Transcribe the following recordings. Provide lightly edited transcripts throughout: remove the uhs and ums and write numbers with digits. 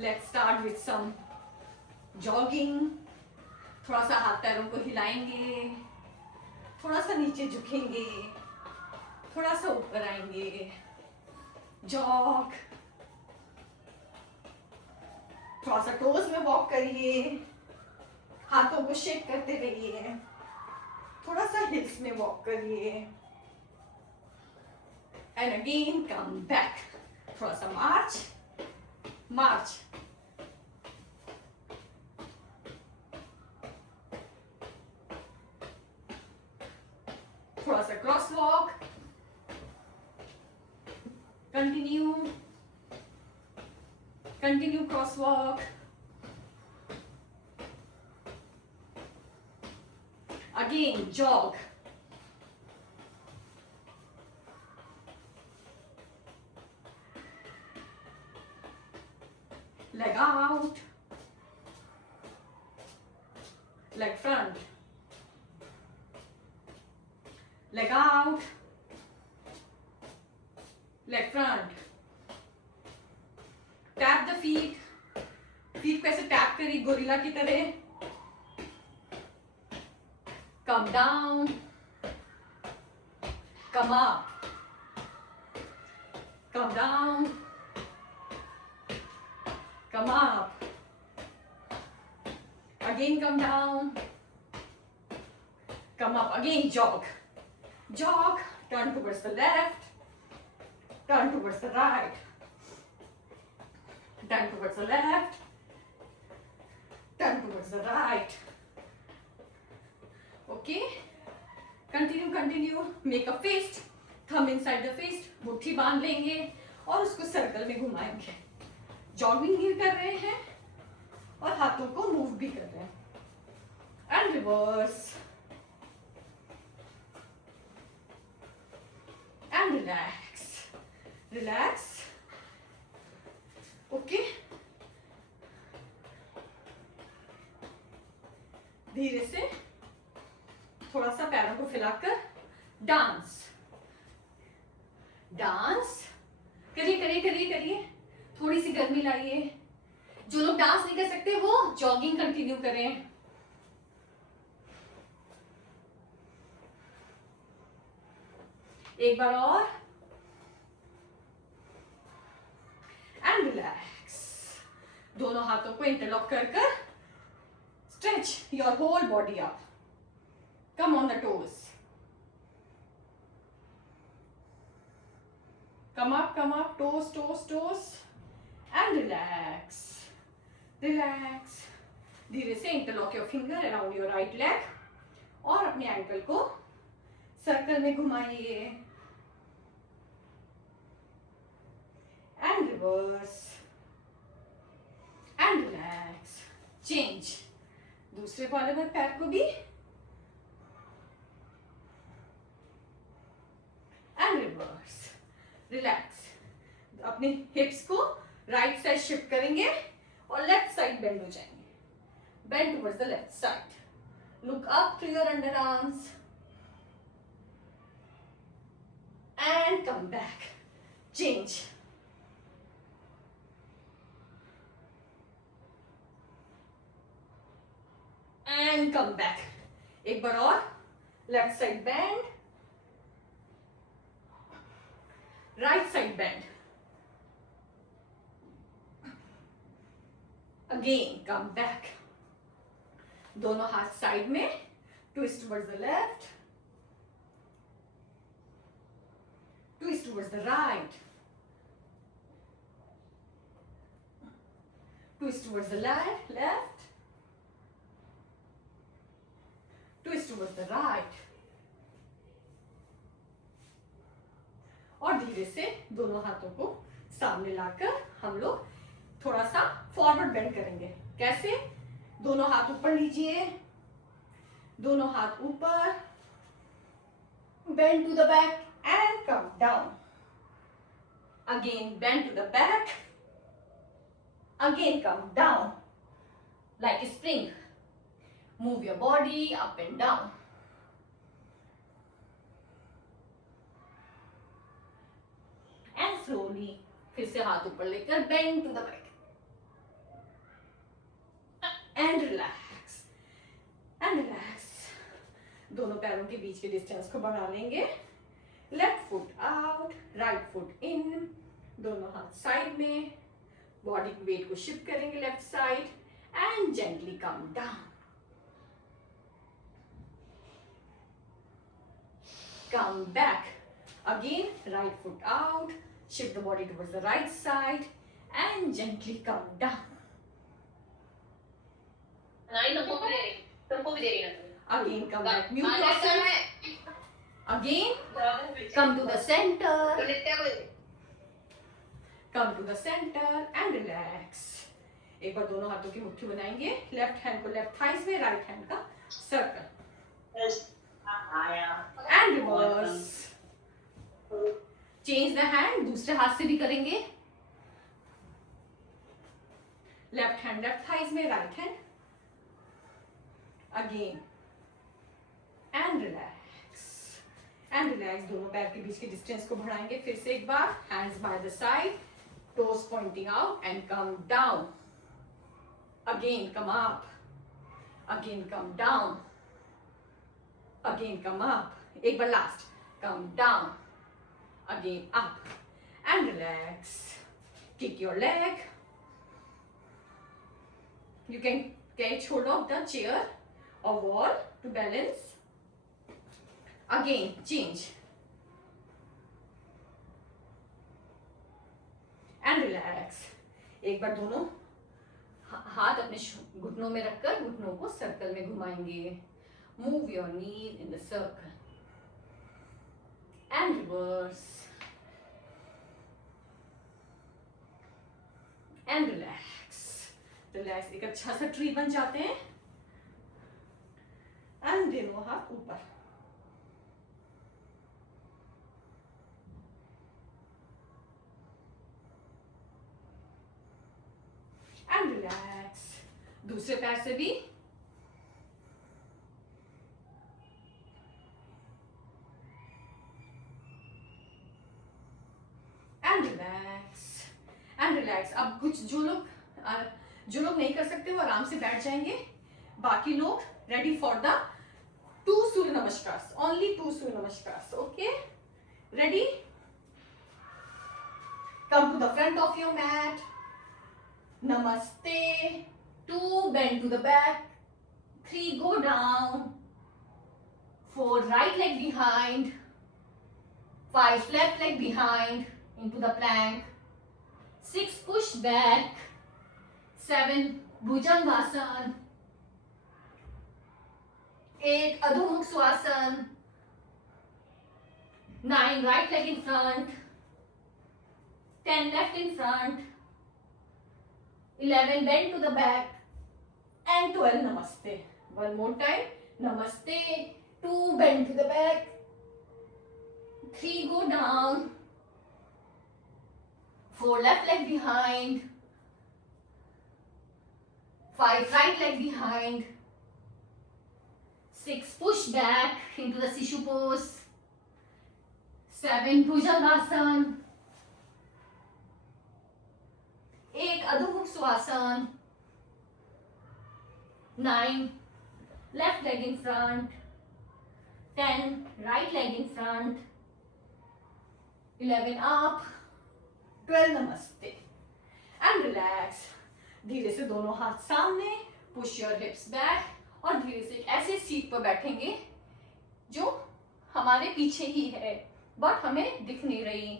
Let's start with some jogging. थोड़ा सा हाथ पैरों को हिलाएंगे, थोड़ा सा नीचे झुकेंगे, थोड़ा सा ऊपर आएंगे. जॉग. थोड़ा सा टोज में वॉक करिए, हाथों को शेक करते रहिए. थोड़ा सा हिल्स में वॉक करिए. And again come back. थोड़ा सा मार्च मार्च. थोड़ा सा cross walk. Continue cross walk. Again jog. Leg out, leg front, leg out, leg front. Tap the feet. feet को ऐसे टैप करिए गोरिल्ला की तरह. Come down, come up, come down, come up, again come down, come up, again jog, jog, turn towards the left, turn towards the right, turn towards the left, turn towards the right. Okay, continue, make a fist, thumb inside the fist, मुट्ठी बांध लेंगे और उसको circle में घुमाएंगे. Jogging भी कर रहे हैं और हाथों को मूव भी कर रहे हैं. And reverse and relax relax. Okay, धीरे से थोड़ा सा पैरों को फैलाकर डांस डांस करिए करिए करिए करिए. थोड़ी सी गर्मी लाइए. जो लोग डांस नहीं कर सकते वो जॉगिंग कंटिन्यू करें. एक बार और. And relax. दोनों हाथों को इंटरलॉक कर कर stretch your whole body up. Come on the toes. come up, toes. And relax, relax. धीरे से interlock your finger around your right leg और अपने एंकल को सर्कल में घुमाइए. And reverse and relax. Change. दूसरे वाले में पैर को भी. And reverse. रिलैक्स. अपने हिप्स को राइट साइड शिफ्ट करेंगे और लेफ्ट साइड बेंड हो जाएंगे. Bend towards the left side. Look up to your underarms and come back. Change. And come back. एक बार और. Left side bend, right side bend. Again come back. दोनों हाथ side में. Twist towards the left, twist towards the right, twist towards the left, twist towards the right. और धीरे से दोनों हाथों को सामने लाकर हम लोग थोड़ा सा फॉरवर्ड बेंड करेंगे. कैसे? दोनों हाथ ऊपर लीजिए, दोनों हाथ ऊपर. Bend to the back and come down. Again bend to the back, again come down like a spring. Move your body up and down. And slowly फिर से हाथ ऊपर लेकर बेंड टू द बैक. पैरों के बीच के डिस्टेंस को बढ़ा लेंगे। Left foot out, right foot in, दोनों हाथ साइड में, बॉडी वेट को शिफ्ट करेंगे left side and gently come down. Come back. Again, right foot out. Shift the body towards the right side and gently come down. Again, come back. Mute yourself. Again, come to the center. Come to the center and relax. एक बार दोनों हाथों की मुट्ठी बनाएंगे, left hand को left thighs में, right hand का circle and reverse. Change the hand, दूसरे हाथ से भी करेंगे, लेफ्ट हैंड लेफ्ट थाइस में, right hand again and relax. दोनों पैर के बीच के डिस्टेंस को बढ़ाएंगे फिर से एक बार, hands by the side, toes pointing out and come down. Again come up, again come down, again come up, एक बार last, come down, again up and relax. Kick your leg. You can catch hold of the chair or wall to balance. Again change and relax. एक बार दोनों हाथ अपने घुटनों में रखकर घुटनों को सर्कल में घुमाएंगे। Move your knees in the circle and reverse and relax. एक अच्छा सा ट्री बन जाते हैं एंड दोनों हाथ ऊपर। And relax. दूसरे पैर से भी एंड रिलैक्स। अब कुछ जो लोग नहीं कर सकते वो आराम से बैठ जाएंगे, बाकी लोग रेडी फॉर द 2 सूर्य नमस्कार, only 2 Surya Namaskar. Okay, ready? Come to the front of your mat, namaste, 2 bend to the back, 3 go down, 4 right leg behind, 5 left leg behind into the plank, 6 push back, 7 Bhujangasana, 8 Adho Mukha Swasana, 9 right leg in front, 10 left in front, 11 bend to the back, and 12 Namaste. One more time, Namaste, 2 bend to the back, 3 go down, 4 left leg behind, 5 right leg behind, 6 push back into the Sishu pose, 7 Bhujangasana, 8 Adho Mukha Swasana, 9 left leg in front, 10 right leg in front, 11 up, 12 नमस्ते and relax. धीरे से दोनों हाथ सामने, push your hips back और धीरे से ऐसे सीट पर बैठेंगे जो हमारे पीछे ही है बट हमें दिख नहीं रही।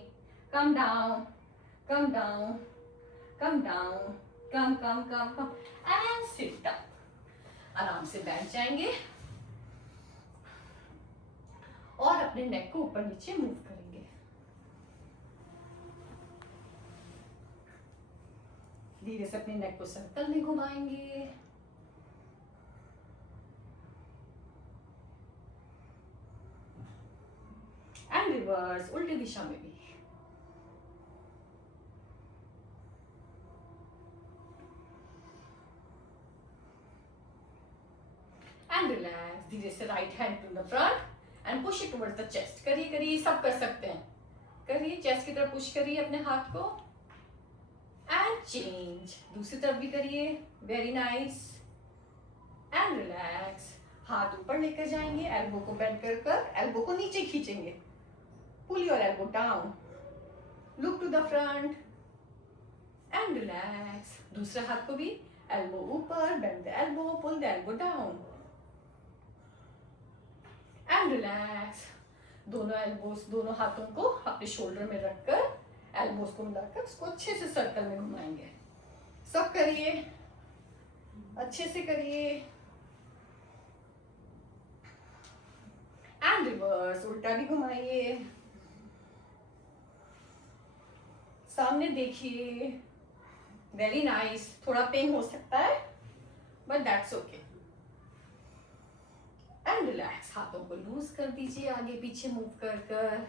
Come down, come down, come down, come come come come and sit down. आराम से बैठ जाएंगे और अपने नेक को ऊपर नीचे मूव करेंगे। धीरे से अपने नेक को सर्कल में घुमाएंगे। एंड रिवर्स, उल्टी दिशा में भी। And relax. धीरे से right hand to the front and push it towards the chest. करिए करिए, सब कर सकते हैं। करिए, चेस्ट की तरफ पुश करिए अपने हाथ को एंड चेंज। दूसरी तरफ भी करिए, वेरी नाइस एंड रिलैक्स। हाथ ऊपर लेकर जाएंगे, एल्बो को बेंड कर कर एल्बो को नीचे खींचेंगे, pull your elbow down, look to the front and relax. दूसरे हाथ को भी एल्बो ऊपर, bend the elbow, pull the elbow down and relax. दोनों एल्बोस, दोनों हाथों को अपने शोल्डर में रखकर एल्बोस को मिलाकर उसको अच्छे से सर्कल में घुमाएंगे। सब करिए, अच्छे से करिए। एंड रिवर्स, उल्टा भी घुमाइए, सामने देखिए। Very nice. थोड़ा पेन हो सकता है but that's okay. And relax. हाथों को लूज कर दीजिए, आगे पीछे मूव कर कर।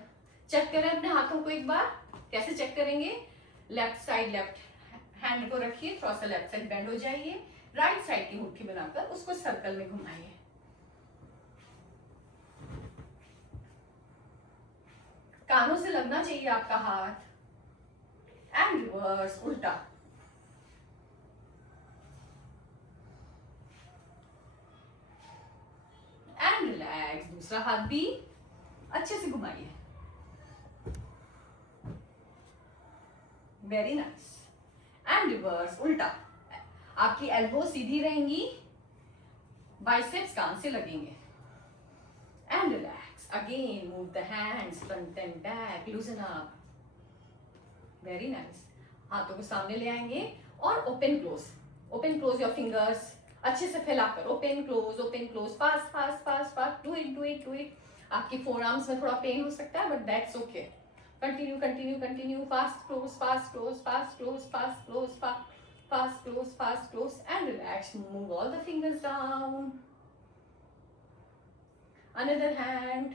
चेक करें अपने हाथों को एक बार। कैसे चेक करेंगे? लेफ्ट साइड, लेफ्ट हैंड को रखिए, थोड़ा सा लेफ्ट साइड बेंड हो जाइए, राइट साइड की मुट्ठी बनाकर उसको सर्कल में घुमाइए। कानों से लगना चाहिए आपका हाथ। एंड रिवर्स, उल्टा। And relax. दूसरा हाथ भी अच्छे से घुमाइए। Very nice. एंड रिवर्स, उल्टा। आपकी एल्बो सीधी रहेंगी, बाइसेप्स कान से लगेंगे। And relax. Again move the hands front and back, loosen up. Very nice. हाथों को सामने ले आएंगे और open close, open close your fingers, अच्छे से फैलाकर open close, fast fast fast fast, do it do it do it. आपकी फोर आर्म्स में थोड़ा पेन हो सकता है but that's okay. Continue continue continue, fast close fast close fast close fast close fast close fast close and relax. Move all the fingers down. Another hand.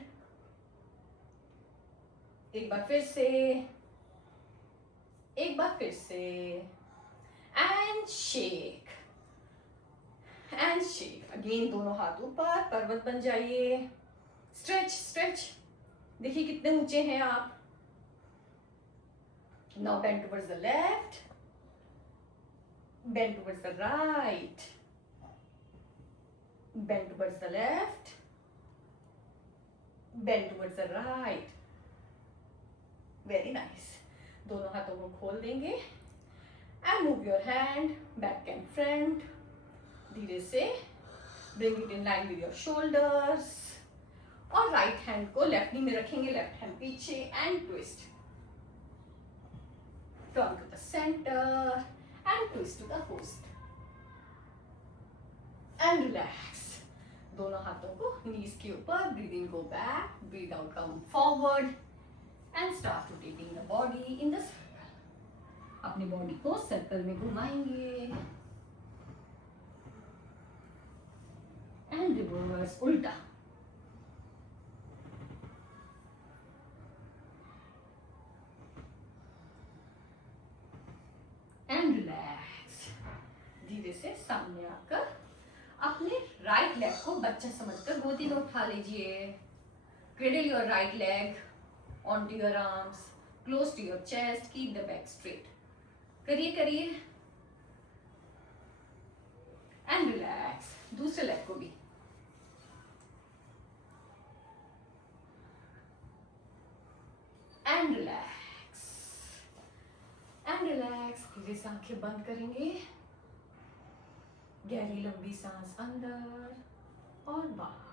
एक बार फिर से, एक बार फिर से। And shake and shake. Again दोनों हाथ ऊपर, पर्वत बन जाइए। Stretch stretch. देखिए कितने ऊंचे हैं आप। Now bend towards the left, bend towards the right, bend towards the left, bend towards the right. Very nice. दोनों हाथों को खोल देंगे and move your hand back and front. धीरे से bring it in line with your shoulders और right hand को left knee में रखेंगे, लेफ्ट हैंड पीछे and twist. Turn to the centre and twist to the host and relax. दोनों हाथों को नीज के ऊपर, breathe in go back, breathe out come forward and start rotating the body in the circle. अपनी body को circle में घुमाएंगे and reverse, उल्टा। And relax. धीरे से सामने आकर अपने राइट लेग को बच्चा समझकर गोदी में उठा लीजिए। Cradle your right leg onto your arms, close to your chest, keep the back straight. करिए करिए एंड रिलैक्स। दूसरे लेग को भी। And relax and relax. धीरे से आंखें बंद करेंगे, गहरी लंबी सांस अंदर और बाहर।